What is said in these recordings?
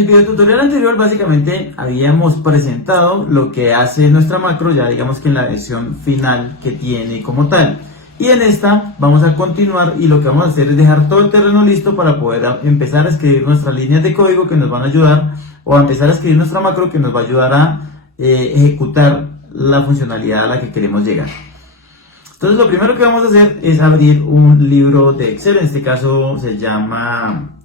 el video tutorial anterior básicamente habíamos presentado lo que hace nuestra macro, ya digamos que en la versión final que tiene como tal. Y en esta vamos a continuar y lo que vamos a hacer es dejar todo el terreno listo para poder empezar a escribir nuestras líneas de código que nos van a ayudar, o a empezar a escribir nuestra macro que nos va a ayudar a ejecutar la funcionalidad a la que queremos llegar. Entonces lo primero que vamos a hacer es abrir un libro de Excel, en este caso se llama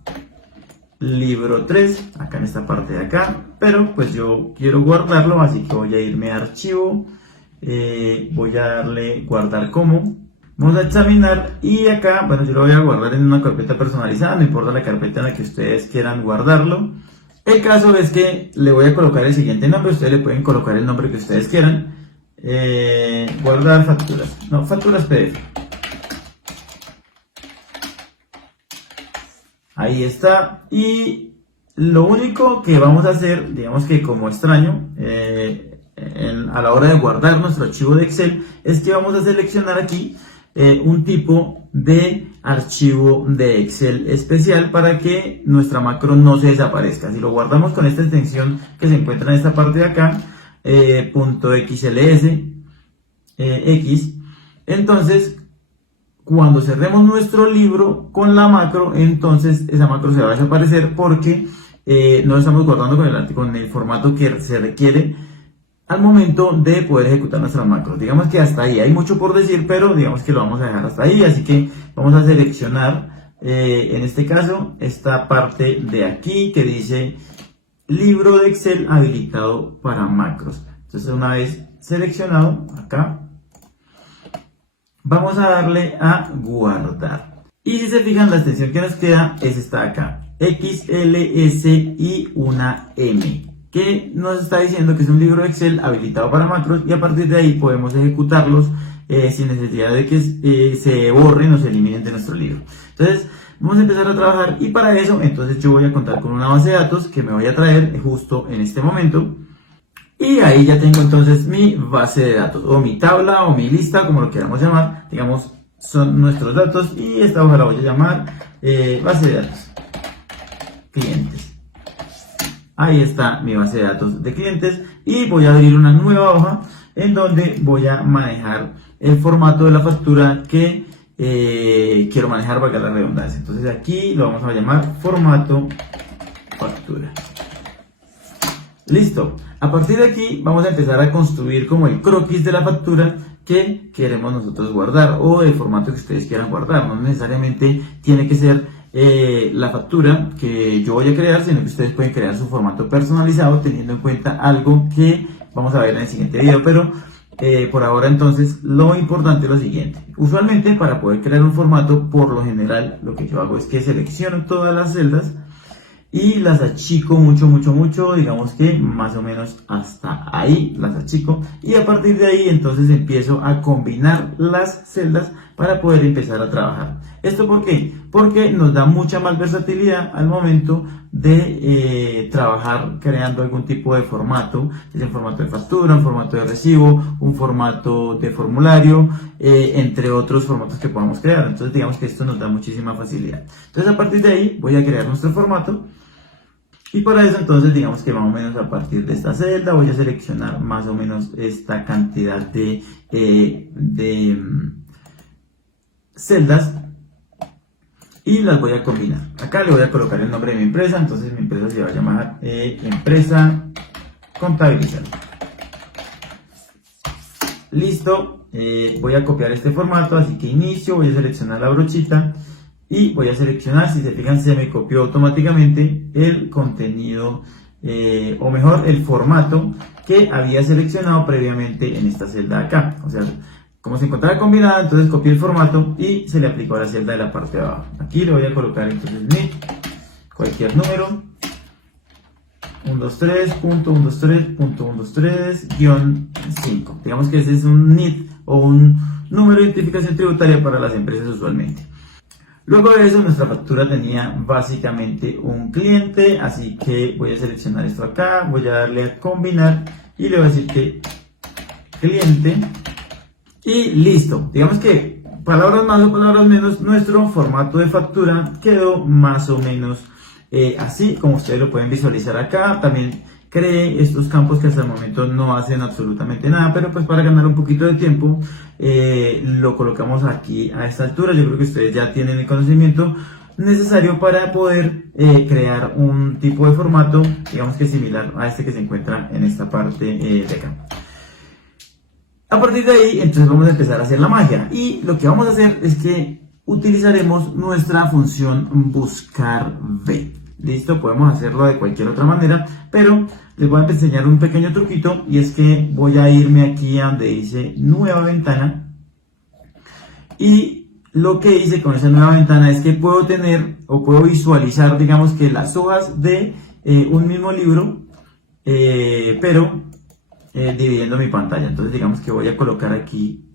libro 3, acá en esta parte de acá, pero pues yo quiero guardarlo, así que voy a irme a archivo, voy a darle guardar como. Vamos a examinar y acá, bueno, yo lo voy a guardar en una carpeta personalizada, no importa la carpeta en la que ustedes quieran guardarlo. El caso es que le voy a colocar el siguiente nombre, ustedes le pueden colocar el nombre que ustedes quieran. Guardar facturas, no, facturas PDF. Ahí está, y lo único que vamos a hacer, digamos que como extraño, a la hora de guardar nuestro archivo de Excel, es que vamos a seleccionar aquí un tipo de archivo de Excel especial para que nuestra macro no se desaparezca. Si lo guardamos con esta extensión que se encuentra en esta parte de acá, .xls, x, entonces cuando cerremos nuestro libro con la macro, entonces esa macro se va a desaparecer porque no estamos guardando con el formato que se requiere al momento de poder ejecutar nuestra macro. Digamos que hasta ahí hay mucho por decir, pero digamos que lo vamos a dejar hasta ahí, así que vamos a seleccionar en este caso esta parte de aquí que dice libro de Excel habilitado para macros. Entonces una vez seleccionado acá, vamos a darle a guardar. Y si se fijan, la extensión que nos queda es esta de acá, XLS y una M, que nos está diciendo que es un libro de Excel habilitado para macros, y a partir de ahí podemos ejecutarlos sin necesidad de que se borren o se eliminen de nuestro libro. Entonces vamos a empezar a trabajar, y para eso entonces yo voy a contar con una base de datos que me voy a traer justo en este momento. Y ahí ya tengo entonces mi base de datos, o mi tabla, o mi lista, como lo queramos llamar. Digamos, son nuestros datos, y esta hoja la voy a llamar base de datos clientes. Ahí está mi base de datos de clientes, y voy a abrir una nueva hoja en donde voy a manejar el formato de la factura que quiero manejar, valga la redundancia. Entonces aquí lo vamos a llamar formato factura. Listo. A partir de aquí vamos a empezar a construir como el croquis de la factura que queremos nosotros guardar, o el formato que ustedes quieran guardar. No necesariamente tiene que ser la factura que yo voy a crear, sino que ustedes pueden crear su formato personalizado teniendo en cuenta algo que vamos a ver en el siguiente video. Pero por ahora entonces lo importante es lo siguiente. Usualmente para poder crear un formato, por lo general lo que yo hago es que selecciono todas las celdas y las achico mucho, digamos que más o menos hasta ahí las achico, y a partir de ahí entonces empiezo a combinar las celdas para poder empezar a trabajar. ¿Esto por qué? Porque nos da mucha más versatilidad al momento de trabajar creando algún tipo de formato, es un formato de factura, un formato de recibo, un formato de formulario, entre otros formatos que podamos crear. Entonces digamos que esto nos da muchísima facilidad. Entonces a partir de ahí voy a crear nuestro formato. Y para eso entonces digamos que más o menos a partir de esta celda voy a seleccionar más o menos esta cantidad de celdas y las voy a combinar. Acá le voy a colocar el nombre de mi empresa, entonces mi empresa se va a llamar Empresa Contabilizar. Listo, voy a copiar este formato, así que inicio, voy a seleccionar la brochita. Y voy a seleccionar, si se fijan se me copió automáticamente el contenido, o mejor el formato que había seleccionado previamente en esta celda de acá. O sea, como se encontraba combinada, entonces copié el formato y se le aplicó a la celda de la parte de abajo. Aquí le voy a colocar entonces cualquier número, 123.123.123-5. Digamos que ese es un NIT, o un número de identificación tributaria para las empresas usualmente. Luego de eso, nuestra factura tenía básicamente un cliente, así que voy a seleccionar esto acá, voy a darle a combinar y le voy a decir que cliente, y listo. Digamos que palabras más o palabras menos, nuestro formato de factura quedó más o menos así como ustedes lo pueden visualizar acá. También creé estos campos que hasta el momento no hacen absolutamente nada, pero pues para ganar un poquito de tiempo lo colocamos aquí a esta altura. Yo creo que ustedes ya tienen el conocimiento necesario para poder crear un tipo de formato, digamos que similar a este que se encuentra en esta parte de acá. A partir de ahí, entonces vamos a empezar a hacer la magia, y lo que vamos a hacer es que utilizaremos nuestra función buscar B. Listo, podemos hacerlo de cualquier otra manera, pero les voy a enseñar un pequeño truquito, y es que voy a irme aquí a donde dice nueva ventana, y lo que hice con esa nueva ventana es que puedo tener o puedo visualizar, digamos que las hojas de un mismo libro, pero dividiendo mi pantalla. Entonces digamos que voy a colocar aquí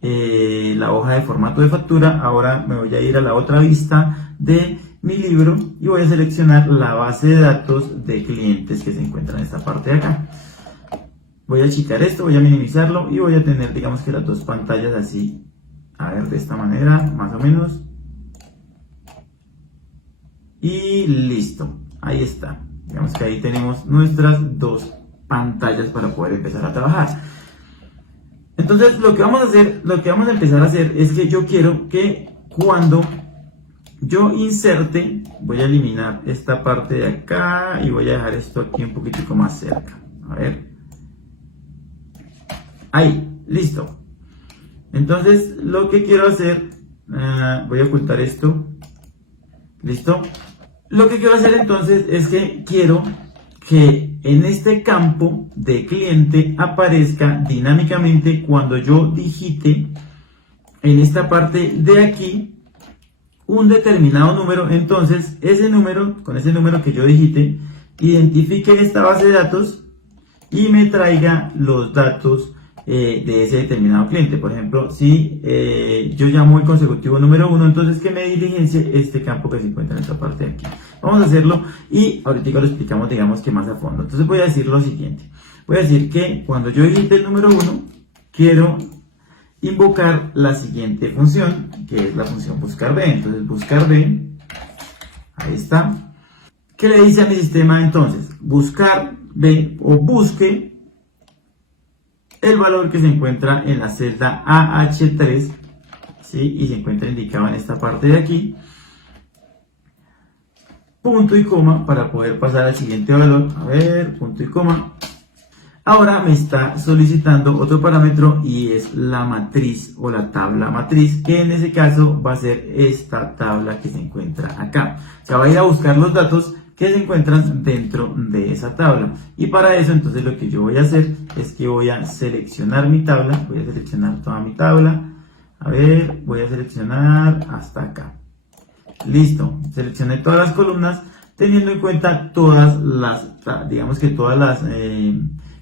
la hoja de formato de factura. Ahora me voy a ir a la otra vista de mi libro y voy a seleccionar la base de datos de clientes que se encuentra en esta parte de acá. Voy a achicar esto, voy a minimizarlo y voy a tener, digamos que las dos pantallas así. A ver, de esta manera, más o menos. Y listo, ahí está. Digamos que ahí tenemos nuestras dos pantallas para poder empezar a trabajar. Entonces, lo que vamos a empezar a hacer es que yo quiero que cuando yo inserte, voy a eliminar esta parte de acá y voy a dejar esto aquí un poquitico más cerca. A ver. Ahí, listo. Entonces, lo que quiero hacer, voy a ocultar esto. ¿Listo? Lo que quiero hacer entonces es que quiero que en este campo de cliente aparezca dinámicamente cuando yo digite en esta parte de aquí un determinado número. Entonces, ese número, con ese número que yo digite, identifique esta base de datos y me traiga los datos de ese determinado cliente. Por ejemplo, si yo llamo el consecutivo número 1, entonces que me diligencie este campo que se encuentra en esta parte de aquí. Vamos a hacerlo y ahorita lo explicamos, digamos que más a fondo. Entonces voy a decir lo siguiente. Voy a decir que cuando yo digite el número 1, quiero invocar la siguiente función, que es la función buscar B. Entonces buscar B, ahí está. ¿Qué le dice a mi sistema entonces? Buscar B o busque el valor que se encuentra en la celda AH3, ¿sí? Y se encuentra indicado en esta parte de aquí, punto y coma para poder pasar al siguiente valor. A ver, punto y coma. Ahora me está solicitando otro parámetro y es la matriz o la tabla matriz, que en ese caso va a ser esta tabla que se encuentra acá. O sea, va a ir a buscar los datos que se encuentran dentro de esa tabla, y para eso entonces lo que yo voy a hacer es que voy a seleccionar mi tabla, voy a seleccionar toda mi tabla, a ver, voy a seleccionar hasta acá, listo, seleccioné todas las columnas teniendo en cuenta todas las, digamos que todas las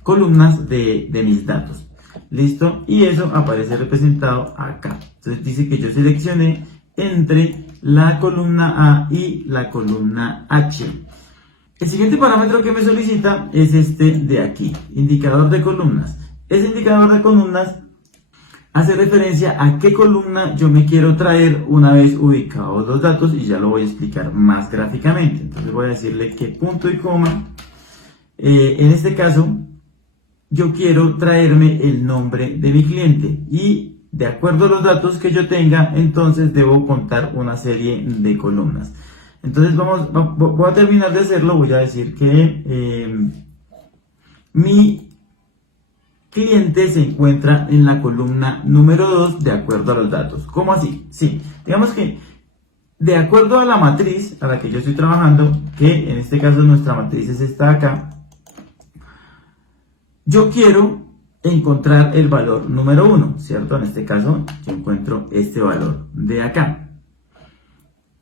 columnas de mis datos, listo, y eso aparece representado acá. Entonces dice que yo seleccioné entre la columna A y la columna H. El siguiente parámetro que me solicita es este de aquí, indicador de columnas. Ese indicador de columnas hace referencia a qué columna yo me quiero traer una vez ubicados los datos, y ya lo voy a explicar más gráficamente. Entonces voy a decirle que punto y coma, en este caso yo quiero traerme el nombre de mi cliente, y de acuerdo a los datos que yo tenga, entonces debo contar una serie de columnas. Entonces voy a terminar de hacerlo. Voy a decir que mi cliente se encuentra en la columna número 2 de acuerdo a los datos. ¿Cómo así? Sí, digamos que de acuerdo a la matriz a la que yo estoy trabajando, que en este caso nuestra matriz es esta de acá, yo quiero encontrar el valor número 1, ¿cierto? En este caso yo encuentro este valor de acá.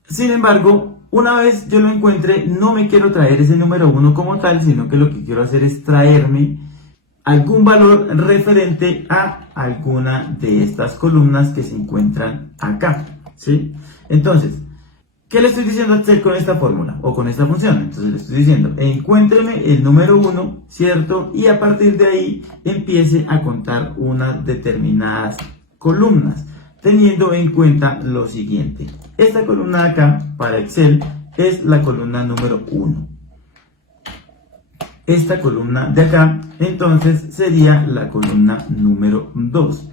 Sin embargo, una vez yo lo encuentre, no me quiero traer ese número 1 como tal, sino que lo que quiero hacer es traerme algún valor referente a alguna de estas columnas que se encuentran acá, ¿sí? Entonces, ¿qué le estoy diciendo hacer con esta fórmula o con esta función? Entonces le estoy diciendo, encuéntreme el número 1, ¿cierto? Y a partir de ahí empiece a contar unas determinadas columnas, teniendo en cuenta lo siguiente. Esta columna de acá, para Excel, es la columna número 1. Esta columna de acá, entonces, sería la columna número 2.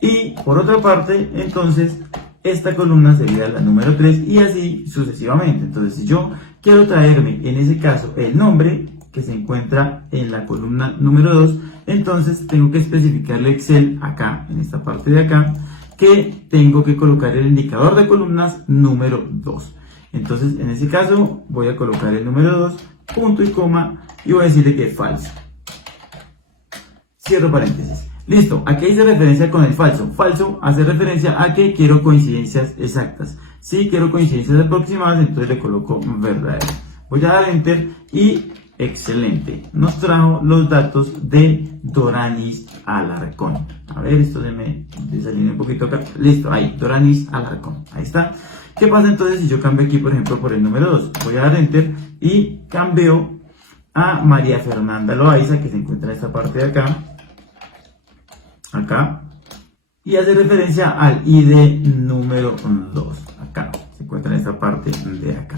Y por otra parte, entonces, esta columna sería la número 3 y así sucesivamente. Entonces, si yo quiero traerme, en ese caso, el nombre que se encuentra en la columna número 2, entonces tengo que especificarle Excel acá, en esta parte de acá, que tengo que colocar el indicador de columnas número 2. Entonces, en ese caso, voy a colocar el número 2, punto y coma, y voy a decirle que es falso. Cierro paréntesis. Listo, aquí hice referencia con el falso. Falso hace referencia a que quiero coincidencias exactas. Si quiero coincidencias aproximadas, entonces le coloco verdadero. Voy a dar Enter y excelente. Nos trajo los datos de Doranis Alarcón. A ver, esto se me desalinea un poquito acá. Listo, ahí, Doranis Alarcón. Ahí está. ¿Qué pasa entonces si yo cambio aquí, por ejemplo, por el número 2? Voy a dar Enter y cambio a María Fernanda Loaiza, que se encuentra en esta parte de acá. Acá. Y hace referencia al ID número 2. Acá. Se encuentra en esta parte de acá.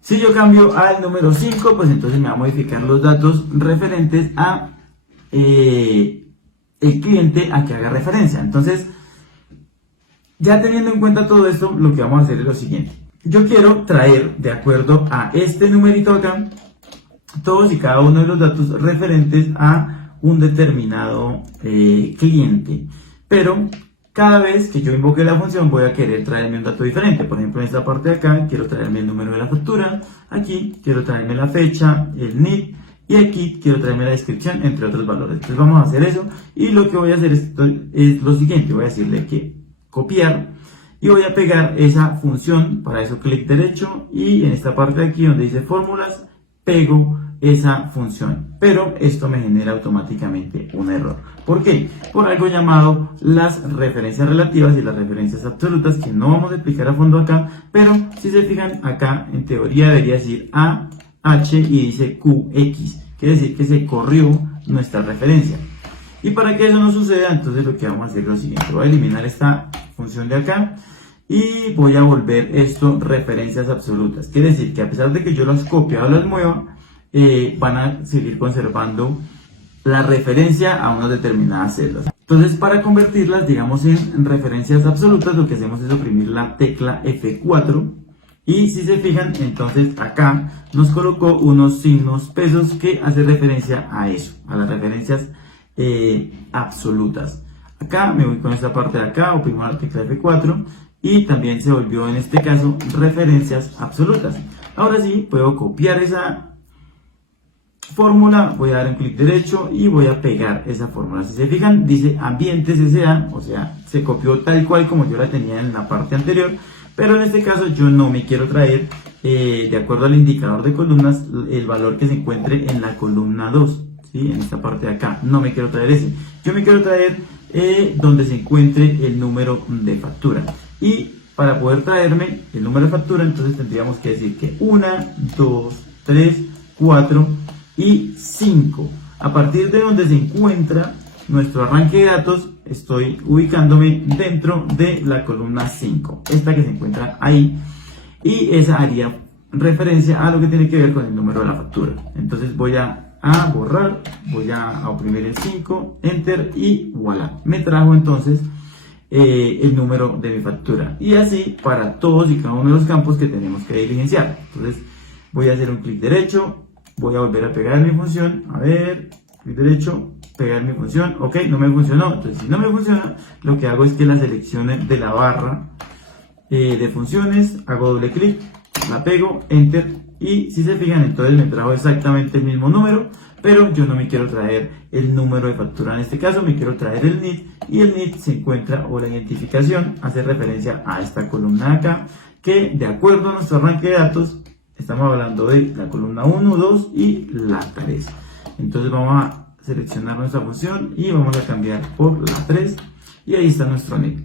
Si yo cambio al número 5, pues entonces me va a modificar los datos referentes a el cliente a que haga referencia. Entonces, ya teniendo en cuenta todo esto, lo que vamos a hacer es lo siguiente. Yo quiero traer, de acuerdo a este numerito acá, todos y cada uno de los datos referentes a un determinado cliente. Pero cada vez que yo invoque la función voy a querer traerme un dato diferente. Por ejemplo, en esta parte de acá quiero traerme el número de la factura, aquí quiero traerme la fecha, el NIT, y aquí quiero traerme la descripción, entre otros valores. Entonces vamos a hacer eso, y lo que voy a hacer es lo siguiente. Voy a decirle que copiar, y voy a pegar esa función. Para eso clic derecho, y en esta parte de aquí donde dice fórmulas, pego esa función, pero esto me genera automáticamente un error. ¿Por qué? Por algo llamado las referencias relativas y las referencias absolutas, que no vamos a explicar a fondo acá, pero si se fijan acá, en teoría debería decir A, H y dice QX, quiere decir que se corrió nuestra referencia. Y para que eso no suceda, entonces lo que vamos a hacer es lo siguiente. Voy a eliminar esta función de acá y voy a volver esto referencias absolutas. Quiere decir que a pesar de que yo las copie o las mueva, van a seguir conservando la referencia a unas determinadas celdas. Entonces, para convertirlas, digamos, en referencias absolutas, lo que hacemos es oprimir la tecla F4. Y si se fijan, entonces acá nos colocó unos signos pesos que hace referencia a eso, a las referencias absolutas. Acá me voy con esta parte de acá, oprimo la tecla F4 y también se volvió en este caso referencias absolutas. Ahora sí, puedo copiar esa fórmula, voy a dar un clic derecho y voy a pegar esa fórmula. Si se fijan, dice ambientes SA, o sea, se copió tal cual como yo la tenía en la parte anterior, pero en este caso yo no me quiero traer, de acuerdo al indicador de columnas, el valor que se encuentre en la columna 2, ¿sí? En esta parte de acá, no me quiero traer ese. Yo me quiero traer donde se encuentre el número de factura. Y para poder traerme el número de factura, entonces tendríamos que decir que 1, 2, 3, 4 y 5. A partir de donde se encuentra nuestro arranque de datos, estoy ubicándome dentro de la columna 5, esta que se encuentra ahí, y esa haría referencia a lo que tiene que ver con el número de la factura. Entonces voy a borrar, voy a oprimir el 5, enter y voilà, me trajo entonces el número de mi factura, y así para todos y cada uno de los campos que tenemos que diligenciar. Entonces voy a hacer un clic derecho, voy a volver a pegar mi función, a ver, clic derecho, pegar mi función, ok, no me funcionó. Entonces si no me funciona, lo que hago es que la seleccione de la barra de funciones, hago doble clic, la pego, enter, y si se fijan, entonces me trajo exactamente el mismo número, pero yo no me quiero traer el número de factura. En este caso me quiero traer el NIT, y el NIT se encuentra, o la identificación, hace referencia a esta columna de acá, que de acuerdo a nuestro arranque de datos, estamos hablando de la columna 1, 2 y la 3. Entonces vamos a seleccionar nuestra función y vamos a cambiar por la 3, y ahí está nuestro NIT.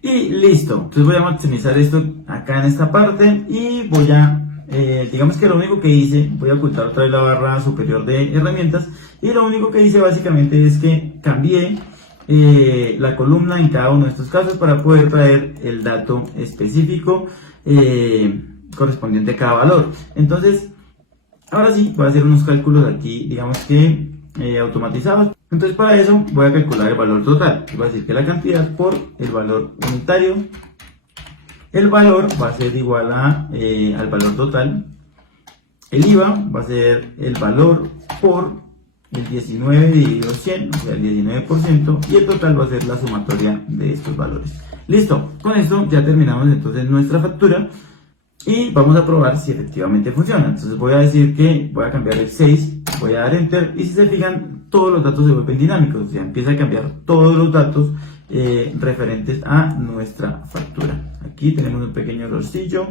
Y listo. Entonces voy a maximizar esto acá en esta parte y voy a, digamos que lo único que hice, voy a ocultar otra vez la barra superior de herramientas, y lo único que hice básicamente es que cambié la columna en cada uno de estos casos para poder traer el dato específico correspondiente a cada valor. Entonces, ahora sí, voy a hacer unos cálculos aquí, digamos que automatizados. Entonces, para eso voy a calcular el valor total. Voy a decir que la cantidad por el valor unitario. El valor va a ser igual al valor total. El IVA va a ser el valor por el 19 dividido 100, o sea, el 19%, y el total va a ser la sumatoria de estos valores. Listo, con esto ya terminamos entonces nuestra factura y vamos a probar si efectivamente funciona. Entonces voy a decir que voy a cambiar el 6, voy a dar Enter, y si se fijan, todos los datos se vuelven dinámicos, o sea, empieza a cambiar todos los datos referentes a nuesra factura. Aquí tenemos un pequeño errorcillo,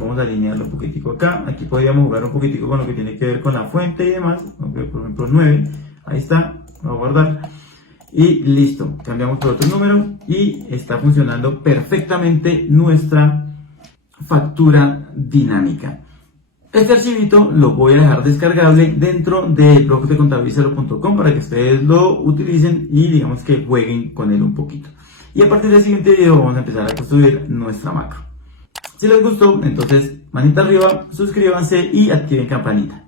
vamos a alinearlo un poquitico acá. Aquí podríamos jugar un poquitico con lo que tiene que ver con la fuente y demás. Por ejemplo 9, ahí está, voy a guardar y listo, cambiamos por otro número y está funcionando perfectamente nuestra factura dinámica. Este archivito lo voy a dejar descargable dentro del blog de contabilizalo.com para que ustedes lo utilicen y digamos que jueguen con él un poquito. Y a partir del siguiente video vamos a empezar a construir nuestra macro. Si les gustó, entonces manita arriba, suscríbanse y activen campanita.